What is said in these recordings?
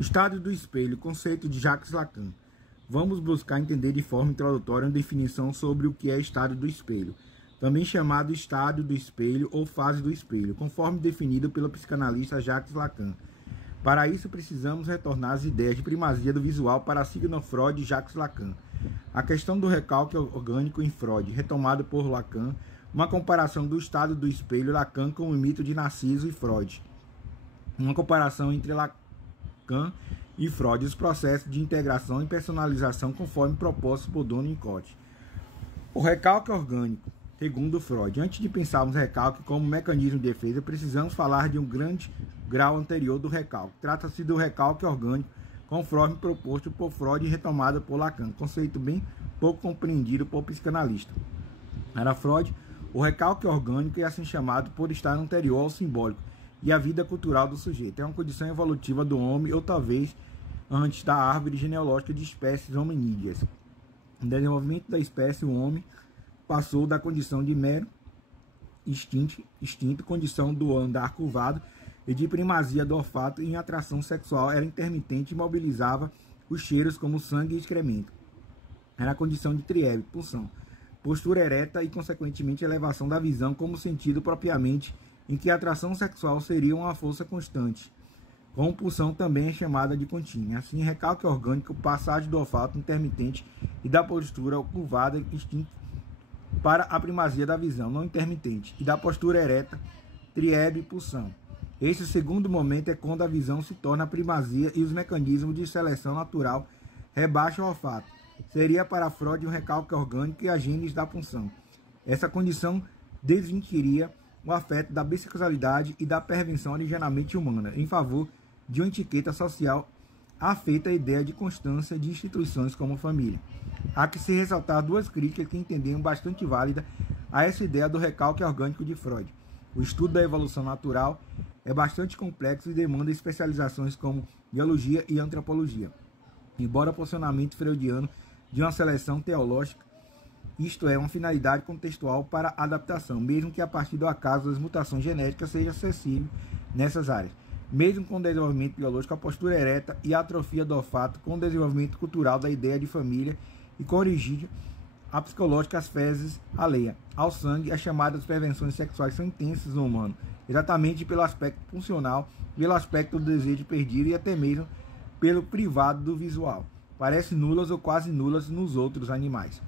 Estado do espelho, conceito de Jacques Lacan. Vamos buscar entender de forma introdutória uma definição sobre o que é estado do espelho, também chamado estado do espelho ou fase do espelho, conforme definido pelo psicanalista Jacques Lacan. Para isso, precisamos retornar às ideias de primazia do visual para Sigmund Freud e Jacques Lacan. A questão do recalque orgânico em Freud, retomado por Lacan, uma comparação do estado do espelho Lacan com o mito de Narciso e Freud. Uma comparação entre Lacan e Freud, os processos de integração e personalização conforme propostos por Donnicott. O recalque orgânico, segundo Freud. Antes de pensarmos recalque como mecanismo de defesa, precisamos falar de um grande grau anterior do recalque. Trata-se do recalque orgânico, conforme proposto por Freud e retomado por Lacan, conceito bem pouco compreendido por psicanalista. Para Freud, o recalque orgânico é assim chamado por estar anterior ao simbólico e à vida cultural do sujeito. É uma condição evolutiva do homem, ou talvez antes da árvore genealógica de espécies hominídeas. No desenvolvimento da espécie, o homem passou da condição de mero instinto, condição do andar curvado e de primazia do olfato em atração sexual, era intermitente e mobilizava os cheiros como sangue e excremento. Era a condição de triebe, pulsão, postura ereta e, consequentemente, elevação da visão como sentido propriamente, em que a atração sexual seria uma força constante. Compulsão também é chamada de contínua. Assim, recalque orgânico, passagem do olfato intermitente e da postura curvada instinto para a primazia da visão não intermitente e da postura ereta, triebe, pulsão. Esse segundo momento é quando a visão se torna primazia e os mecanismos de seleção natural rebaixam o olfato. Seria para Freud um recalque orgânico e a gênese da pulsão. Essa condição desventiria o afeto da bissexualidade e da pervenção originalmente humana, em favor de uma etiqueta social afeita à ideia de constância de instituições como família. Há que se ressaltar duas críticas que entendemos bastante válidas a essa ideia do recalque orgânico de Freud. O estudo da evolução natural é bastante complexo e demanda especializações como biologia e antropologia. Embora o posicionamento freudiano de uma seleção teológica, isto é, uma finalidade contextual para a adaptação, mesmo que a partir do acaso das mutações genéticas seja acessível nessas áreas. Mesmo com o desenvolvimento biológico, a postura ereta e a atrofia do olfato, com o desenvolvimento cultural da ideia de família e com origem a psicológica, as fezes alheia ao sangue, as chamadas prevenções sexuais são intensas no humano, exatamente pelo aspecto funcional, pelo aspecto do desejo perdido e até mesmo pelo privado do visual. Parecem nulas ou quase nulas nos outros animais.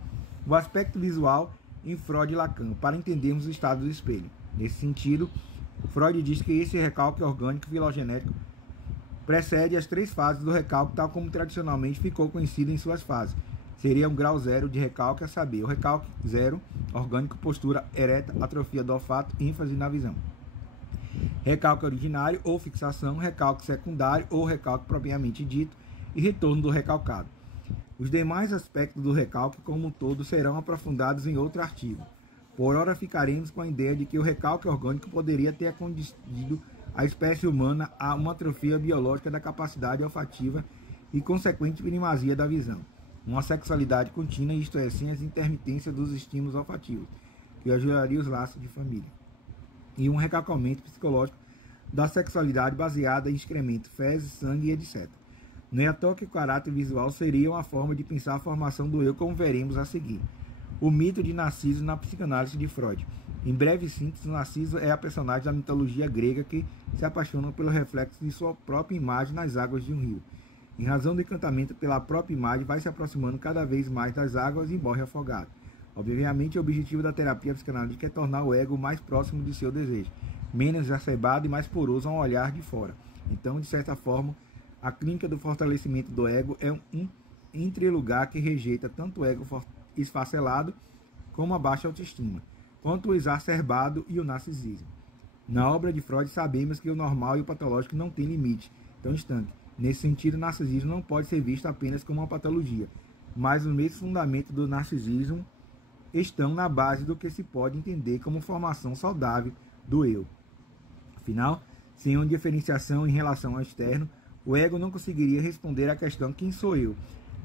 O aspecto visual em Freud e Lacan, para entendermos o estado do espelho. Nesse sentido, Freud diz que esse recalque orgânico filogenético precede as três fases do recalque, tal como tradicionalmente ficou conhecido em suas fases. Seria um grau zero de recalque, a saber, o recalque zero, orgânico, postura ereta, atrofia do olfato, ênfase na visão. Recalque originário ou fixação, recalque secundário ou recalque propriamente dito e retorno do recalcado. Os demais aspectos do recalque como um todo serão aprofundados em outro artigo. Por ora ficaremos com a ideia de que o recalque orgânico poderia ter conduzido a espécie humana a uma atrofia biológica da capacidade olfativa e consequente primazia da visão. Uma sexualidade contínua, isto é, sem as intermitências dos estímulos olfativos, que ajudaria os laços de família. E um recalcamento psicológico da sexualidade baseada em excremento, fezes, sangue e etc. Não é à toa que o caráter visual seria uma forma de pensar a formação do eu, como veremos a seguir. O mito de Narciso na psicanálise de Freud. Em breve síntese, Narciso é a personagem da mitologia grega que se apaixona pelo reflexo de sua própria imagem nas águas de um rio. Em razão do encantamento pela própria imagem, vai se aproximando cada vez mais das águas e morre afogado. Obviamente, o objetivo da terapia psicanalítica é tornar o ego mais próximo de seu desejo, menos exacerbado e mais poroso a um olhar de fora. Então, de certa forma, a clínica do fortalecimento do ego é um entrelugar que rejeita tanto o ego esfacelado como a baixa autoestima, quanto o exacerbado e o narcisismo. Na obra de Freud, sabemos que o normal e o patológico não têm limite tão distante. Nesse sentido, o narcisismo não pode ser visto apenas como uma patologia, mas os mesmos fundamentos do narcisismo estão na base do que se pode entender como formação saudável do eu. Afinal, sem uma diferenciação em relação ao externo, o ego não conseguiria responder à questão quem sou eu,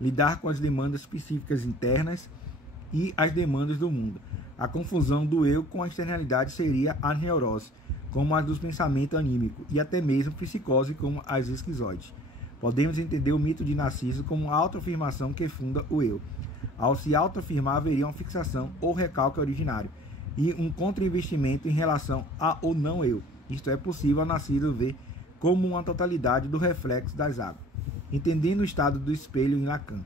lidar com as demandas específicas internas e as demandas do mundo. A confusão do eu com a externalidade seria a neurose, como a dos pensamentos anímicos, e até mesmo psicose, como as esquizoides. Podemos entender o mito de Narciso como uma autoafirmação que funda o eu. Ao se autoafirmar, haveria uma fixação ou recalque originário e um contrainvestimento em relação a ou não eu. Isto é possível a Narciso ver como uma totalidade do reflexo das águas, entendendo o estado do espelho em Lacan.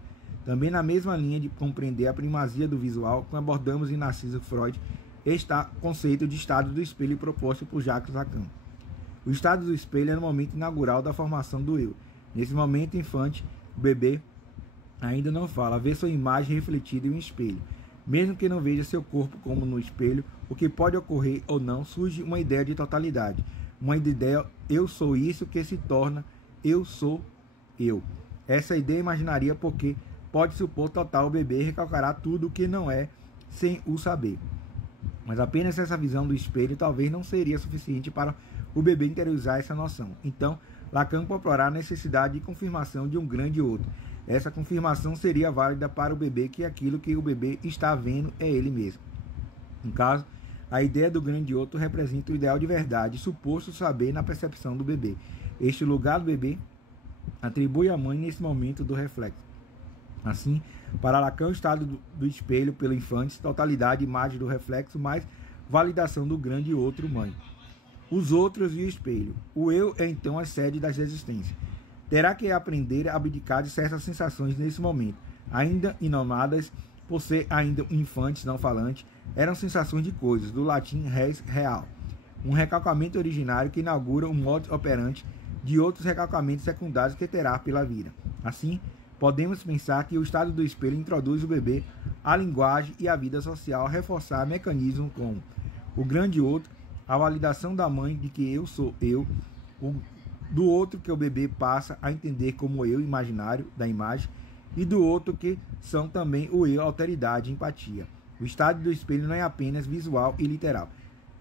Também na mesma linha de compreender a primazia do visual, que abordamos em Narciso Freud, está o conceito de estado do espelho proposto por Jacques Lacan. O estado do espelho é no momento inaugural da formação do eu. Nesse momento infante, o bebê ainda não fala, vê sua imagem refletida em um espelho. Mesmo que não veja seu corpo como no espelho, o que pode ocorrer ou não, surge uma ideia de totalidade. Uma ideia, eu sou isso, que se torna eu sou eu. Essa ideia imaginaria porque pode supor total, o bebê recalcará tudo o que não é sem o saber. Mas apenas essa visão do espelho talvez não seria suficiente para o bebê interiorizar essa noção. Então, Lacan proporá a necessidade de confirmação de um grande outro. Essa confirmação seria válida para o bebê que aquilo que o bebê está vendo é ele mesmo. No caso, a ideia do grande outro representa o ideal de verdade, suposto saber na percepção do bebê. Este lugar do bebê atribui à mãe nesse momento do reflexo. Assim, para Lacan, o estado do espelho pelo infante, totalidade, imagem do reflexo, mais validação do grande outro mãe. Os outros e o espelho. O eu é então a sede das existências. Terá que aprender a abdicar de certas sensações nesse momento, ainda inomadas por ser ainda infantes não falantes, eram sensações de coisas, do latim res, real, um recalcamento originário que inaugura um modus operandi de outros recalcamentos secundários que terá pela vida. Assim, podemos pensar que o estado do espelho introduz o bebê à linguagem e à vida social, a reforçar mecanismos como o grande outro, a validação da mãe de que eu sou eu, do outro que o bebê passa a entender como eu imaginário da imagem, e do outro que são também o eu, alteridade e empatia. O estado do espelho não é apenas visual e literal,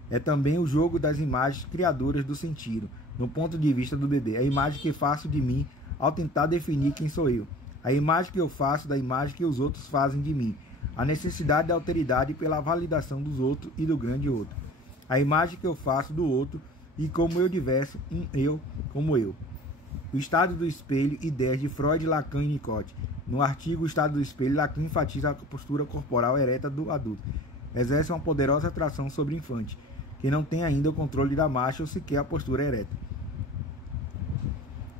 é também o jogo das imagens criadoras do sentido, no ponto de vista do bebê, a imagem que faço de mim ao tentar definir quem sou eu, a imagem que eu faço da imagem que os outros fazem de mim, a necessidade da alteridade pela validação dos outros e do grande outro, a imagem que eu faço do outro e como eu diverso um eu como eu. O estado do espelho, ideias de Freud, Lacan e Nicote. No artigo O Estado do Espelho, Lacan enfatiza a postura corporal ereta do adulto. Exerce uma poderosa atração sobre o infante, que não tem ainda o controle da marcha ou sequer a postura ereta.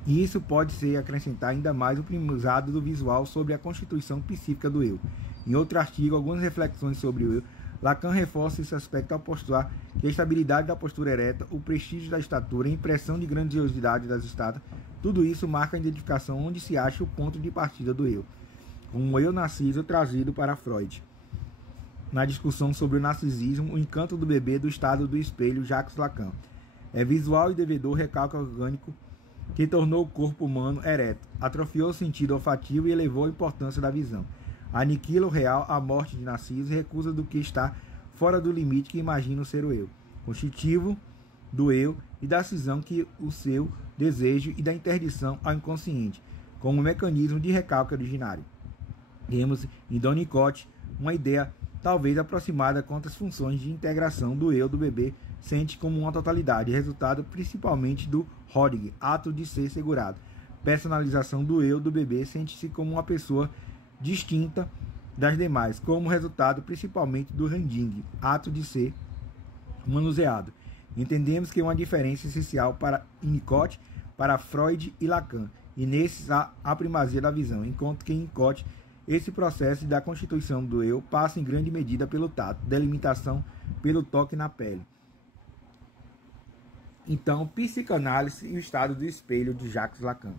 E isso pode ser acrescentar ainda mais o primazado do visual sobre a constituição psíquica do eu. Em outro artigo, algumas reflexões sobre o eu, Lacan reforça esse aspecto ao postular que a estabilidade da postura ereta, o prestígio da estatura, a impressão de grandiosidade das estátuas, tudo isso marca a identificação onde se acha o ponto de partida do eu, como o eu narciso trazido para Freud. Na discussão sobre o narcisismo, o encanto do bebê do estado do espelho, Jacques Lacan. É visual e devedor recalque orgânico que tornou o corpo humano ereto, atrofiou o sentido olfativo e elevou a importância da visão. Aniquila o real, a morte de Narciso, e recusa do que está fora do limite que imagina ser o eu, constitutivo do eu e da cisão que o seu desejo e da interdição ao inconsciente, como um mecanismo de recalque originário. Temos em Donnicott uma ideia talvez aproximada quanto às funções de integração do eu do bebê sente como uma totalidade, resultado principalmente do Hodgkin, ato de ser segurado. Personalização do eu do bebê sente-se como uma pessoa distinta das demais, como resultado principalmente do Rending, ato de ser manuseado. Entendemos que uma diferença essencial para Winnicott, para Freud e Lacan, e nesses há a primazia da visão, enquanto que em Winnicott esse processo da constituição do eu passa em grande medida pelo tato, delimitação pelo toque na pele. Então, psicanálise e o estado do espelho de Jacques Lacan.